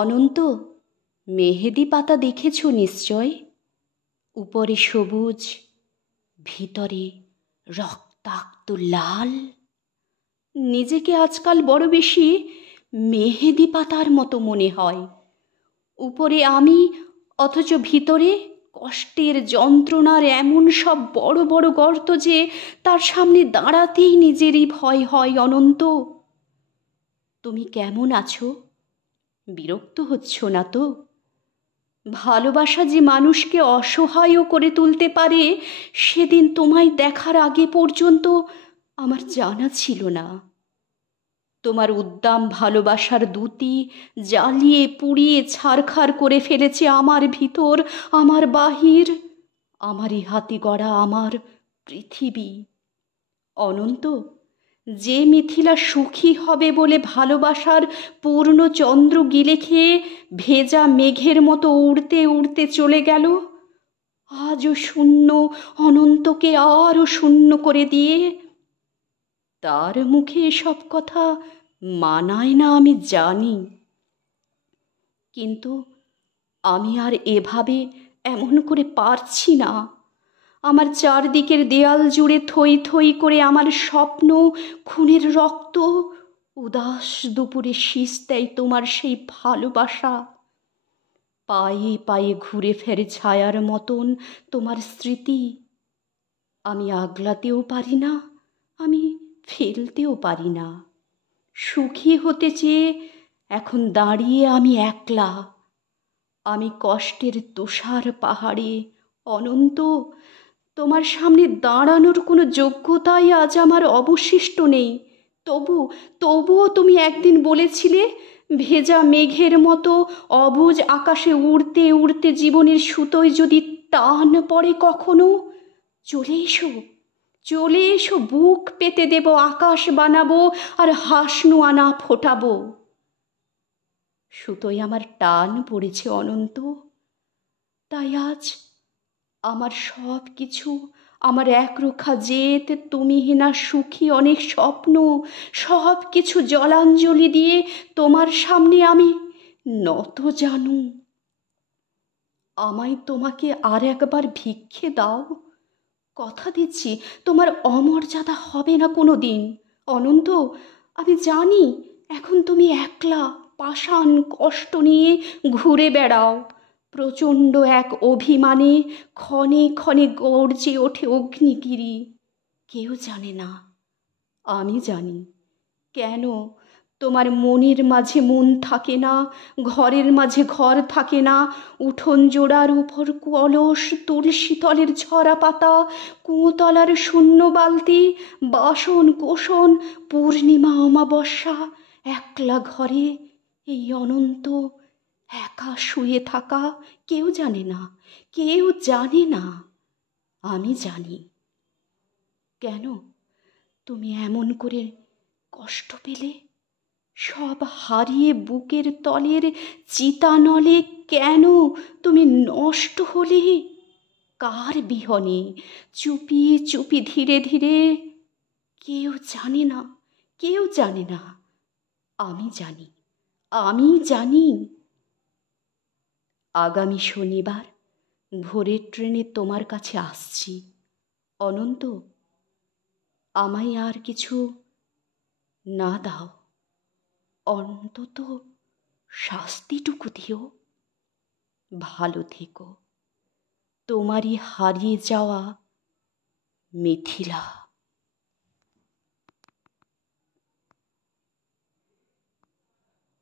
অনন্ত, মেহেদি পাতা দেখেছ নিশ্চয়? উপরে সবুজ, ভিতরে রক্তাক্ত লাল। নিজেকে আজকাল বড় বেশি মেহেদি পাতার মতো মনে হয়। উপরে আমি, অথচ ভিতরে কষ্টের যন্ত্রণার এমন সব বড় বড় গর্ত যে তার সামনে দাঁড়াতেই নিজেরই ভয় হয়। অনন্ত, তুমি কেমন আছো? বিরক্ত হচ্ছ না তো? ভালোবাসা যে মানুষকে অসহায়ও করে তুলতে পারে, সেদিন তোমায় দেখার আগে পর্যন্ত আমার জানা ছিল না। তোমার উদ্দাম ভালোবাসার দ্যুতি জ্বালিয়ে পুড়িয়ে ছারখার করে ফেলেছে আমার ভিতর, আমার বাহির, আমারই হাতে গড়া আমার পৃথিবী। অনন্ত, যে মিথিলা সুখী হবে বলে ভালোবাসার পূর্ণ চন্দ্র গিলে খেয়ে ভেজা মেঘের মতো উড়তে উড়তে চলে গেল, আজও শূন্য অনন্তকে আরও শূন্য করে দিয়ে, তার মুখে এসব কথা মানায় না আমি জানি। কিন্তু আমি আর এভাবে এমন করে পারছি না। আমার চারদিকের দেয়াল জুড়ে থই থই করে আমার স্বপ্ন, খুনের রক্ত, উদাস দুপুরে শীষ দেয় তোমার সেই ভালোবাসা। পায়ে পায়ে ঘুরে ফেরে ছায়ার মতন তোমার স্মৃতি। আমি আগলাতেও পারি না, আমি ফেলতেও পারি না। সুখী হতে চেয়ে এখন দাঁড়িয়ে আমি একলা। আমি কষ্টের তুষার পাহাড়ে। অনন্ত, তোমার সামনে দাঁড়ানোর কোনো যোগ্যতাই আজ আমার অবশিষ্ট নেই। তবুও তুমি একদিন বলেছিলে, ভেজা মেঘের মতো অবুঝ আকাশে উড়তে উড়তে জীবনের সুতোয় যদি টান পড়ে কখনো, চলে এসো, বুক পেতে দেব, আকাশ বানাবো আর হাসনু আনা ফোটাবো। সুতোয় আমার টান পড়েছে অনন্ত, তাই আজ আমার সব কিছু, আমার একরোখা জেদ, তুমিহীনা সুখী অনেক স্বপ্ন, সব কিছু জলাঞ্জলি দিয়ে তোমার সামনে আমি নত জানু। আমায় তোমাকে আর একবার ভিক্ষে দাও। কথা দিচ্ছি, তোমার অমর্যাদা হবে না কোনো দিন। অনন্ত, আমি জানি এখন তুমি একলা পাষাণ কষ্ট নিয়ে ঘুরে বেড়াও। প্রচণ্ড এক অভিমানে ক্ষণে ক্ষণে গর্জে ওঠে অগ্নিগিরি। কেউ জানে না, আমি জানি। কেন তোমার মনের মাঝে মন থাকে না, ঘরের মাঝে ঘর থাকে না, উঠোন জোড়ার উপর কলস, তুলসী তলের ঝরা পাতা, কুঁতলার শূন্য বালতি, বাসন কোসন, পূর্ণিমা অমাবস্যা, একলা ঘরে এই অনন্ত একা শুয়ে থাকা। কেউ জানে না, কেউ জানে না, আমি জানি। কেন তুমি এমন করে কষ্ট পেলে? সব হারিয়ে বুকের তলের চিতানলে কেন তুমি নষ্ট হলে? কার বিহনে? চুপি চুপি ধীরে ধীরে। কেউ জানে না, কেউ জানে না, আমি জানি, আমি জানি। আগামী শনিবার ভোরের ট্রেনে তোমার কাছে আসছি। অনন্ত, আমায় আর কিছু না দাও, অন্তত শাস্তিটুকু দিও। ভালো থেকো, তোমারই হারিয়ে যাওয়া মিথিলা।